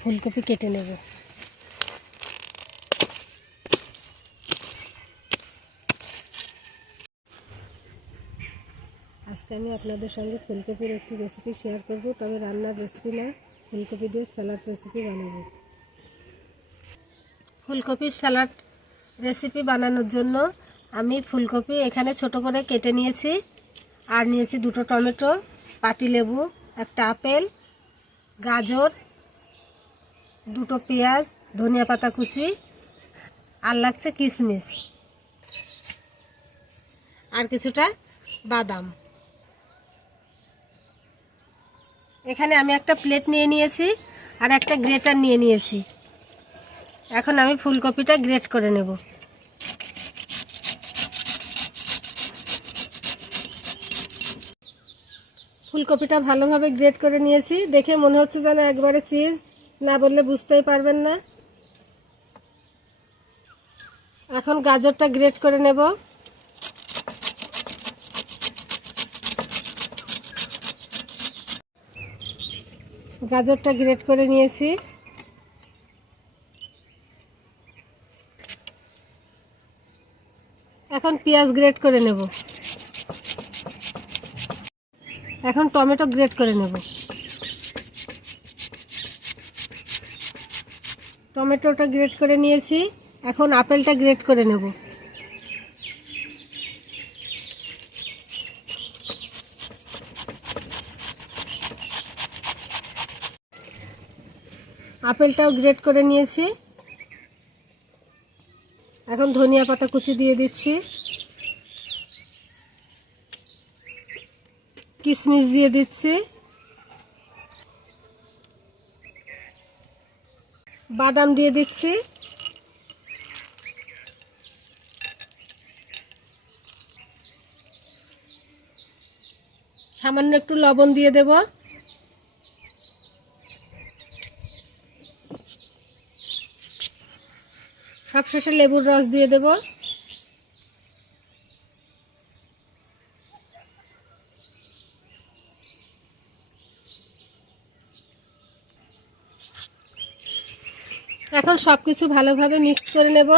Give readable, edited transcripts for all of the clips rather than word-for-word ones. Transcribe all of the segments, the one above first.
ফুলকপি কেটে নেব। আজকে আমি আপনাদের সঙ্গে ফুলকপির একটি রেসিপি শেয়ার করব, তবে রান্নার রেসিপি না, ফুলকপি দিয়ে স্যালাড রেসিপি বানাবো। ফুলকপির স্যালাড রেসিপি বানানোর জন্য আমি ফুলকপি এখানে ছোট করে কেটে নিয়েছি, আর নিয়েছি 2টো টমেটো, পাতিলেবু, একটা আপেল, গাজর, 2টো পেঁয়াজ, ধনিয়া পাতা কুচি, আর লাগছে কিশমিশ, আর কিছুটা বাদাম। এখানে আমি একটা প্লেট নিয়ে নিয়েছি আর একটা গ্রেটার নিয়ে নিয়েছি। এখন আমি ফুলকপিটা গ্রেট করে নেব। ফুলকপিটা ভালোভাবে গ্রেট করে নিয়েছি। দেখে মনে হচ্ছে যেন একবারে চিজ, না বললে বুঝতেই পারবেন না। এখন গাজরটা গ্রেট করে নেব। গাজরটা গ্রেট করে নিয়েছি। এখন পেঁয়াজ গ্রেট করে নেব। এখন টমেটো গ্রেট করে নেব। টমেটোটা গ্রেট করে নিয়েছি। এখন আপেলটা গ্রেট করে নেব। আপেলটাও গ্রেট করে নিয়েছি। এখন ধনিয়া পাতা কুচি দিয়ে দিচ্ছি, কিশমিশ দিয়ে দিচ্ছি, বাদাম দিয়ে দিচ্ছি, সামান্য একটু লবণ দিয়ে দেব। সবশেষে লেবুর রস দিয়ে দেব। এখন সবকিছু ভালোভাবে মিক্সড করে নেব।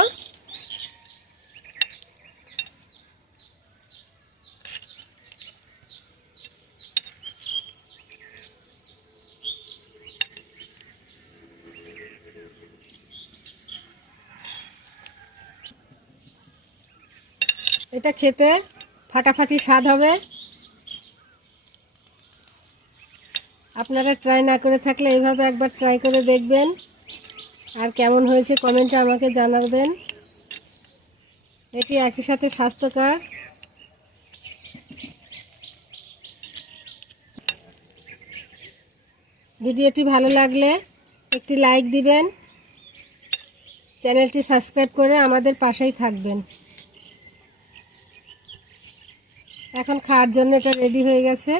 এটা খেতে ফাটাফাটি স্বাদ হবে। আপনারা ট্রাই না করে থাকলে এইভাবে একবার ট্রাই করে দেখবেন, আর কেমন হয়েছে কমেন্টে আমাকে জানাবেন। এটি একই সাথে স্বাস্থ্যকর। ভিডিওটি ভালো লাগলে একটি লাইক দিবেন, চ্যানেলটি সাবস্ক্রাইব করে আমাদের পাশেই থাকবেন। এখন খাওয়ার জন্য এটা রেডি হয়ে গেছে।